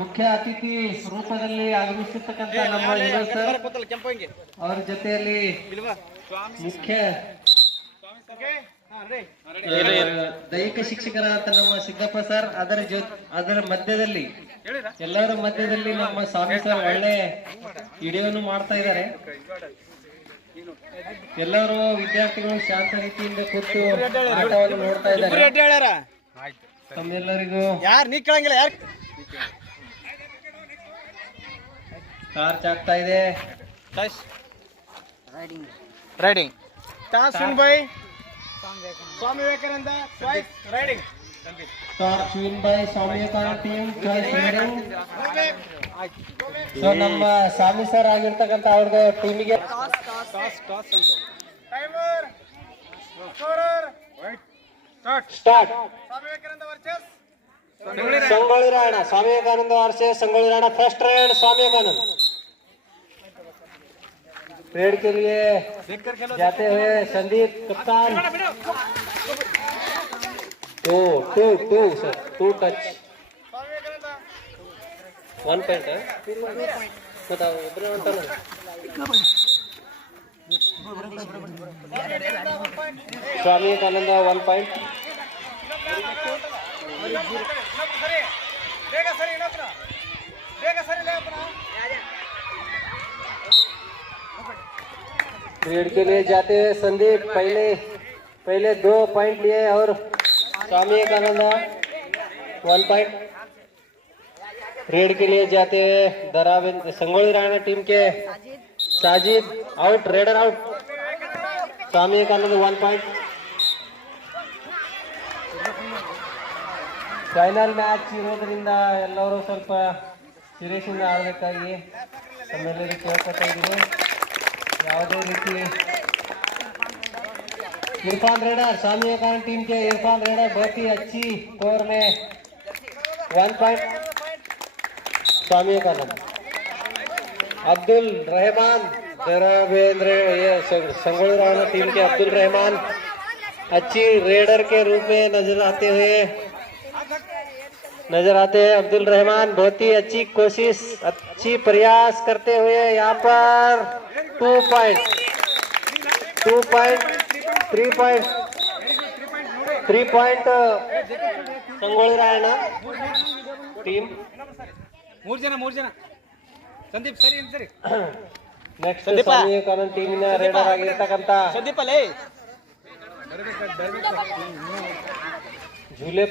ಮುಖ್ಯ ಅತಿಥಿ ರೂಪದಲ್ಲಿ ಆಗಮಿಸಿರ್ತಕ್ಕಂಥ ನಮ್ಮ ಯುವ ಸರ್ ಅವರ ಜೊತೆಯಲ್ಲಿ ಮುಖ್ಯ ದೈಹಿಕ ಶಿಕ್ಷಕರಾದ ನಮ್ಮ ಸಿದ್ದಪ್ಪ ಸರ್, ಅದರ ಮಧ್ಯದಲ್ಲಿ ಎಲ್ಲರ ಮಧ್ಯದಲ್ಲಿ ನಮ್ಮ ಸ್ವಾಮಿ ಸರ್ ಒಳ್ಳೆ ವಿಡಿಯೋನು ಮಾಡ್ತಾ ಇದ್ದಾರೆ. ಎಲ್ಲರೂ ವಿದ್ಯಾರ್ಥಿಗಳು ಶಾಂತ ರೀತಿಯಿಂದ ಕೂತು ಆಟವನ್ನು ನೋಡ್ತಾ ಇದ್ದಾರೆ. ತಮ್ಮೆಲ್ಲರಿಗೂ ಟಾರ್ಚ್ ಆಗ್ತಾ ಇದೆ. Raiding toss win by Swami Vivekananda choice raiding. Toss win by Swami Vivekananda team choice raiding. So ನಮ್ಮ ಸ್ವಾಮಿ ಸರ್ ಆಗಿರ್ತಕ್ಕಂಥ ಅವ್ರದ್ದು ಟೀಮಿಗೆ timer scorer start. Swami Vivekananda versus Sangolli Rana, Swami Vivekananda versus Sangolli Rana. First raid Swami Vivekananda. Raid के लिए जाते हुए संदीप कप्तान. To touch. वन पॉइंट है. बताओ स्वामी विवेकानंद 1 पॉइंट. रेड के लिए जाते हुए संदीप पहले 2 पॉइंट लिए और स्वामी विवेकानंद 1 पॉइंट. रेड के लिए जाते हुए संगोली राणा टीम के साजिद आउट, रेडर आउट. स्वामी विवेकानंद 1 पॉइंट. ಫೈನಲ್ ಮ್ಯಾಚ್ ಇರೋದ್ರಿಂದ ಎಲ್ಲರೂ ಸ್ವಲ್ಪ ಸೀರಿಯಸ್ಸಿಂದ ಆಡಬೇಕಾಗಿ ತಮ್ಮೆಲ್ಲರಿಗೂ ಕೇಳ್ಕೊತಾ ಇದ್ದೀನಿ. ಯಾವುದೇ ರೀತಿ इरफान रेडर, स्वामी विवेकानंद टीम के इरफान रेडर बहुत ही अच्छी स्कोर में 1 पॉइंट. स्वामी विवेकानंद. अब्दुल रहमान देवेंद्र, ये संगोली राणा टीम के अब्दुल रहमान अच्छी रेडर के रूप में नजर आते हैं. अब्दुल रहमान बहुत ही अच्छी कोशिश, अच्छी प्रयास करते हुए यहाँ पर 2 point 3 point Sangolli Rana team. 3 ಜನ ಸಂದೀಪ್ ಸರಿ. ನೆಕ್ಸ್ಟ್ ಸ್ವಾಮಿ ವಿವೇಕಾನಂದ ಟೀಮಿನ ರೇಡರ್ ಆಗಿರ್ತಕ್ಕಂಥ ಸಂದೀಪ್ ಅಲ್ಲೇ जुमले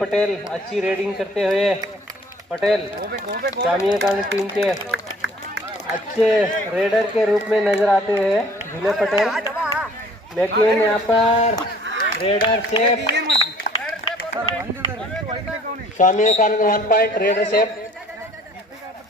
पटेल अच्छी रेडिंग करते हुए पटेल स्वामी विवेकानंद टीम के अच्छे रेडर के रूप में नजर आते हैं जुमले पटेल. लेकिन यहाँ पर raider safe. Swami Vivekananda 1 point, raider safe.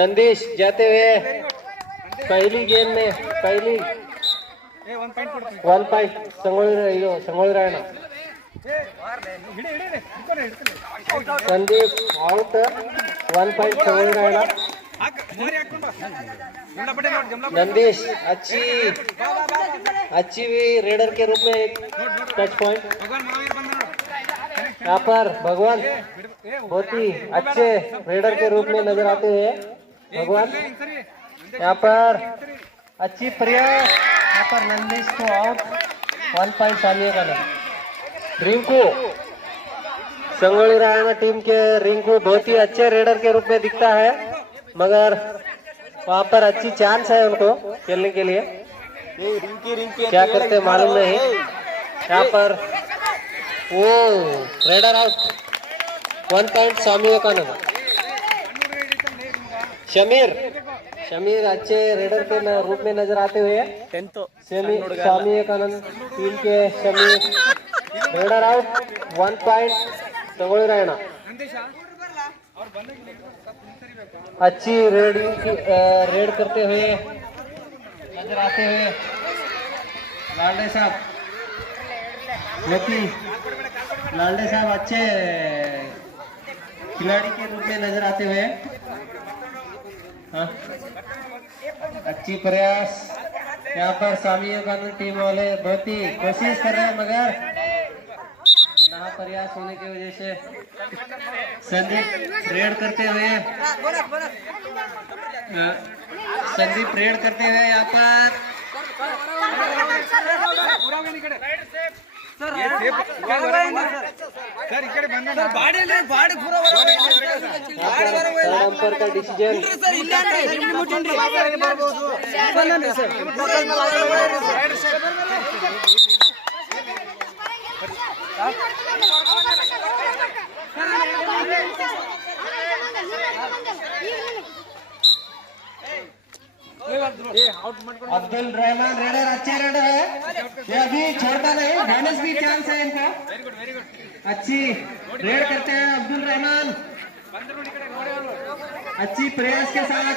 Nandish जाते हुए पहली गेम में 1 point Sangolli Rana. Sandeep out, 1 point Sangolli Rana. Nandish अच्छी भी रेडर के रूप में एक टच पॉइंट. यहाँ पर भगवान बहुत ही अच्छे रेडर के रूप में नजर आते हैं. भगवान यहाँ पर अच्छी प्रयास. यहाँ पर नंदीश को out, 1 point Swami Vivekananda. Rinku Sangolli Rana team के रिंकू बहुत ही अच्छे रेडर के रूप में दिखता है, मगर वहाँ पर अच्छी चांस है उनको खेलने के लिए. क्या करते मालूम नहीं. यहाँ पर वो raider out, 1 point Swami Vivekananda. Shamir अच्छे रेडर के रूप में नजर आते हुए स्वामी विवेकानंद टीम के Shamir raider out, 1 point Sangolli Rana. अच्छी रेड करते हुए नजर आते हुए लालडे साहब. लालडे साहब अच्छे खिलाड़ी के रूप में नजर आते हुए. अच्छी प्रयास. यहाँ पर स्वामी विवेकानंद टीम वाले बहुत ही कोशिश कर रहे हैं, मगर प्रयास होने की वजह से संदीप रेड करते हुए यहाँ पर सर इकडे बंद नंबर का डिसीजन अब्दुल रहमान रेडर अच्छे रेडर है, ये अभी छोड़ता नहीं, बोनस भी चांस है इनको। अच्छी रेड करते हैं अब्दुल रहमान, अच्छी प्रयास के साथ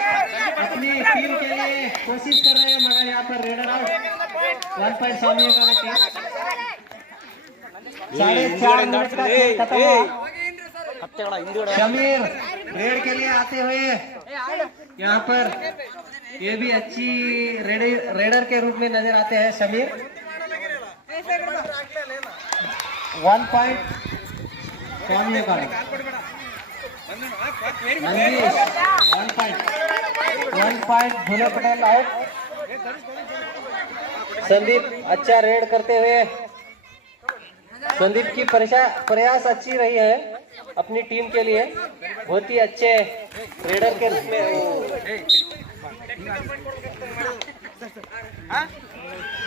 अपनी टीम के लिए कोशिश कर रहे हैं, मगर यहाँ पर रेडर आउट। 1 पॉइंट स्वामी का टीम 4.5 मिनट का खेल खत्म हुआ। शमीर रेड के लिए आते हुए यहाँ पर ये भी अच्छी रेडर के रूप में नजर आते हैं शमीर। 1 पॉइंट स्वामी का नंदीश 1 पॉइंट भोले पटेल आउट। संदीप अच्छा रेड करते हुए, संदीप की प्रयास अच्छी रही है अपनी टीम के लिए, बहुत ही अच्छे रेडर के रूप में।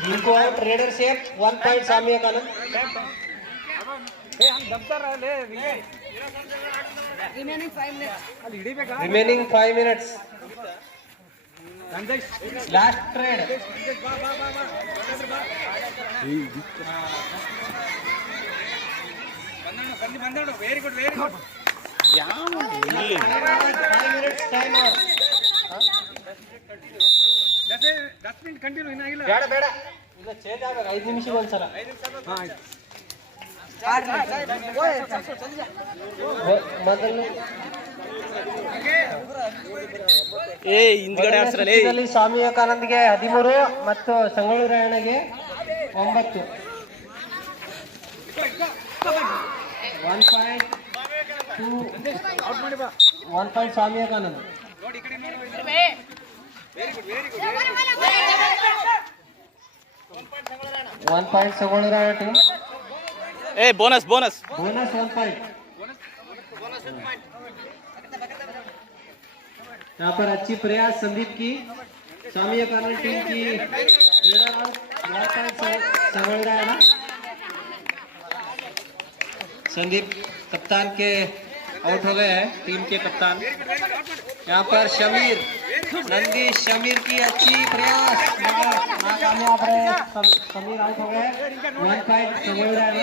इनको आउट रेडर शेप 1 पॉइंट सामने का remaining 5 minutes last trade. Very good very good 5 minutes time और ಡಸ್ಟ್ಬಿನ್ ಕಂಟಿನ್ಯೂ ಏನಾಗಿಲ್ಲ ಬೇಡ ಬೇಡ ಇಲ್ಲ ಚೇಂಜ್ ಆಗಬೇಕು 5 ನಿಮಿಷಕ್ಕೆ ಒಂದ್ಸಲ ಮೊದಲು ಹಿಂದ್ಗಡೆ ಆಡ್ಸರಲ್ಲಿ ಸ್ವಾಮಿ ವಿವೇಕಾನಂದಗೆ 13 ಮತ್ತು ಸಂಗೊಳ್ಳಿ ರಾಯಣ್ಣಗೆ 9. 1 point 1 point Swami Vivekananda. ನೋಡಿ ಈ ಕಡೆ ನೋಡಿ very good 1 point Sangolli Rayanna team. Bonus 1 point. यहाँ पर अच्छी प्रयास संदीप की, स्वामी विवेकानंद टीम की रेडर आउट 1 पॉइंट संಗೊಳ್ಳಿ रायಣ್ಣ। संदीप कप्तान के आउट हो गए हैं, टीम के कप्तान। यहाँ पर शमीर नंदीश शमीर की अच्छी प्रयास मगर नाकामयाब रहे, शमीर आउट हो गए। 1 पॉइंट संಗೊಳ್ಳಿ रायಣ್ಣ।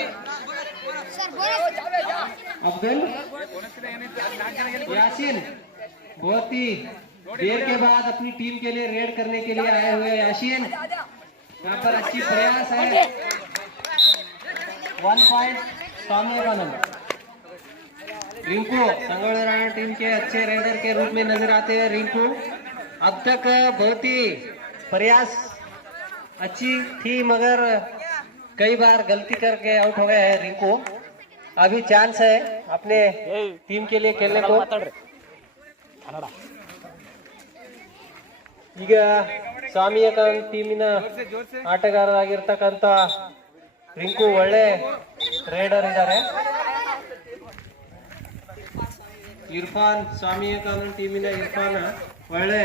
अब्दुल यासीन बहुत ही देर के बाद अपनी टीम के लिए रेड करने के लिए आए हुए यासीन, यहाँ पर अच्छी प्रयास है। 1 पॉइंट स्वामी विवेकानंद। रिंकू संಗೊಳ್ಳಿ रायಣ್ಣ टीम के अच्छे रेडर के रूप में नजर आते हैं। रिंकू अब तक बहुत ही प्रयास अच्छी थी मगर कई बार गलती करके आउट हो गए हैं रिंकू। अभी चांस है अपने टीम के लिए खेलने को। ಈಗ ಸ್ವಾಮಿ ವಿವೇಕಾನಂದ ಟೀಮಿನ ಆಟಗಾರರಾಗಿರ್ತಕ್ಕಂಥ ರಿಂಕು ಒಳ್ಳೆ ರೇಡರ್ ಇದ್ದಾರೆ. ಇರ್ಫಾನ್ ಸ್ವಾಮಿ ವಿವೇಕಾನಂದ ಟೀಮಿನ ಇರ್ಫಾನ್ ಒಳ್ಳೆ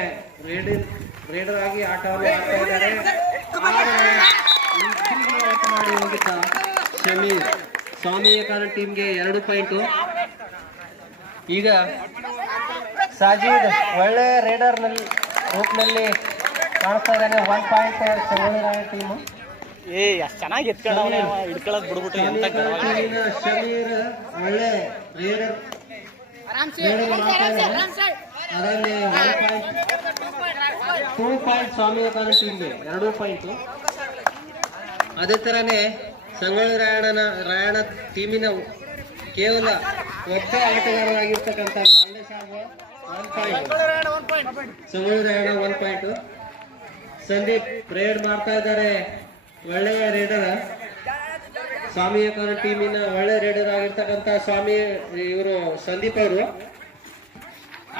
ರೇಡರ್ ಆಗಿ ಆಟವನ್ನು ಆಡ್ತಾ ಇದ್ದಾರೆ. ಔಟ್ ಮಾಡಿ ಹೋಗಿದ್ದ ಶಮೀರ್ ಸ್ವಾಮಿ ವಿವೇಕಾನಂದ ಟೀಮ್ಗೆ 2 ಪಾಯಿಂಟು. ಈಗ ಸಾಜಿದ್ ಒಳ್ಳೆ ರೇಡರ್ ರೂಪ್ನಲ್ಲಿ ಕಾಣಿಸ್ತಾ ಇದ್ದಾನೆ. 1 ಪಾಯಿಂಟ್ ಸಂಗೊಳ್ಳಿ ರಾಯಣ್ಣ ಟೀಮು. ಚೆನ್ನಾಗಿ ಹಿಡ್ಕೊಳ್ಳೋದು ಬಿಡ್ಬಿಟ್ಟು ಶಮೀರ್ ಒಳ್ಳೆ ರೇಡರ್ ಅದರಲ್ಲಿ 2 ಪಾಯಿಂಟ್ ಸ್ವಾಮಿ ವಿವೇಕಾನಂದ ಟೀಮ್ಗೆ 2 ಪಾಯಿಂಟು. ಅದೇ ಥರನೇ ಸಂಗೊಳ್ಳಿ ರಾಯಣ್ಣ ಟೀಮಿನ ಕೇವಲ ಒಬ್ಬ ಆಟಗಾರರಾಗಿರ್ತಕ್ಕಂಥ ನಾಲ್ಡೆ ಸಾಹೇಬ್ 1 point, Sangolli Rayanna 1 point. Sandeep raid ಮಾಡ್ತಾ ಇದ್ದಾರೆ, ಒಳ್ಳೆಯ ರೇಡರ್. ಸ್ವಾಮಿ ವಿವೇಕಾನಂದ ಟೀಮಿನ ಒಳ್ಳೆ ರೇಡರ್ ಆಗಿರ್ತಕ್ಕಂಥ ಸ್ವಾಮಿ ಇವರು ಸಂದೀಪ್ ಅವರು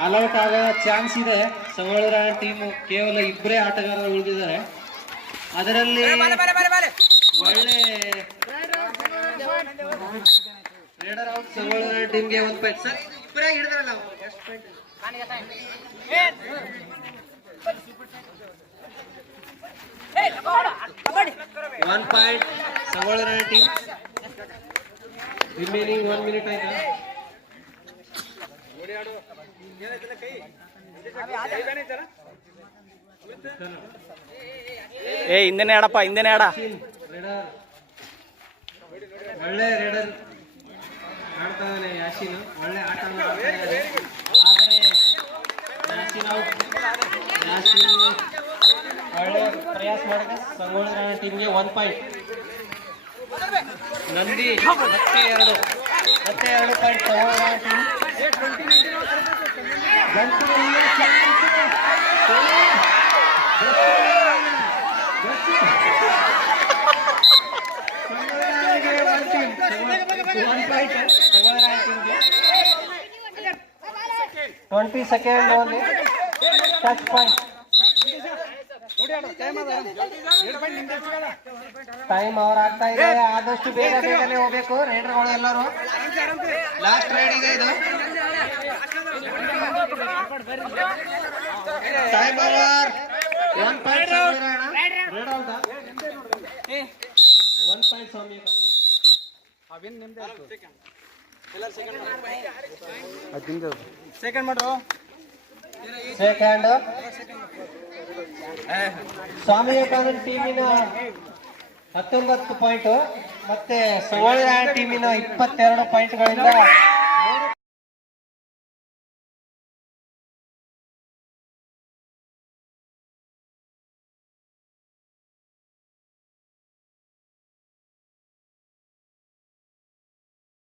ಆಲ್ಔಟ್ ಆಗೋ ಚಾನ್ಸ್ ಇದೆ. ಸಂಗೊಳ್ಳಿ ಟೀಮ್ ಕೇವಲ ಇಬ್ಬರೇ ಆಟಗಾರರು ಉಳಿದಿದ್ದಾರೆ. ಅದರಲ್ಲಿ ಒಳ್ಳೆ ರೇಡರ್ ಔಟ್ ಸಂಗೊಳ್ಳಿ ಟೀಮ್ಗೆ 1 ಪಾಯಿಂಟ್. ಸರ್ ಇಬ್ಬರೇ ಹಿಡಿದ್ರಲ್ಲ 1 point Sangolli team. Remaining 1 minute ಆಯ್ತಾ? ಏ ಹಿಂದೆನೆ ಆಡಪ್ಪ, ಹಿಂದೆನೆ ಆಡ. ರೇಡರ್ ಒಳ್ಳೆ ರೇಡರ್ ಆಡ್ತಾ ಇದ್ದಾನೆ ಯಾಶಿನ್. ಒಳ್ಳೆ ಆಟ ಆಡ್ತಾ ಇದ್ದಾರೆ. ಆದರೆ ಯಾಶಿನ್ ಔಟ್. ಯಾಶಿನ್ ಒಳ್ಳೆ ಪ್ರಯಾಸ ಮಾಡಿದ ಸಂಗೊಳ್ಳಿ ಟೀಮ್ಗೆ 1 ಪಾಯಿಂಟ್. ನಂದಿ ಮತ್ತೆ 2 point Sangolli team. Twenty second only. Touch point. Time ಅವ್ರು ಆಗ್ತಾ ಇದೆ. ಆದಷ್ಟು ಬೇಗನೆ ಹೋಗ್ಬೇಕು ರೈಡರ್ಗಳು ಎಲ್ಲರೂ. ಲಾಸ್ಟ್ ರೈಡ್ ಇದೆ ಇದು. Time over. 1 point raid out. 1 point Swami. Second ಮಾಡ್ರು. ಸೆಕೆಂಡ್ ಸ್ವಾಮಿ ವಿವೇಕಾನಂದ ಟೀಮಿನ 19 ಪಾಯಿಂಟ್ ಮತ್ತೆ ಸಂಗೊಳ್ಳಿ ಟೀಮಿನ 22 ಪಾಯಿಂಟ್ಗಳಿಂದ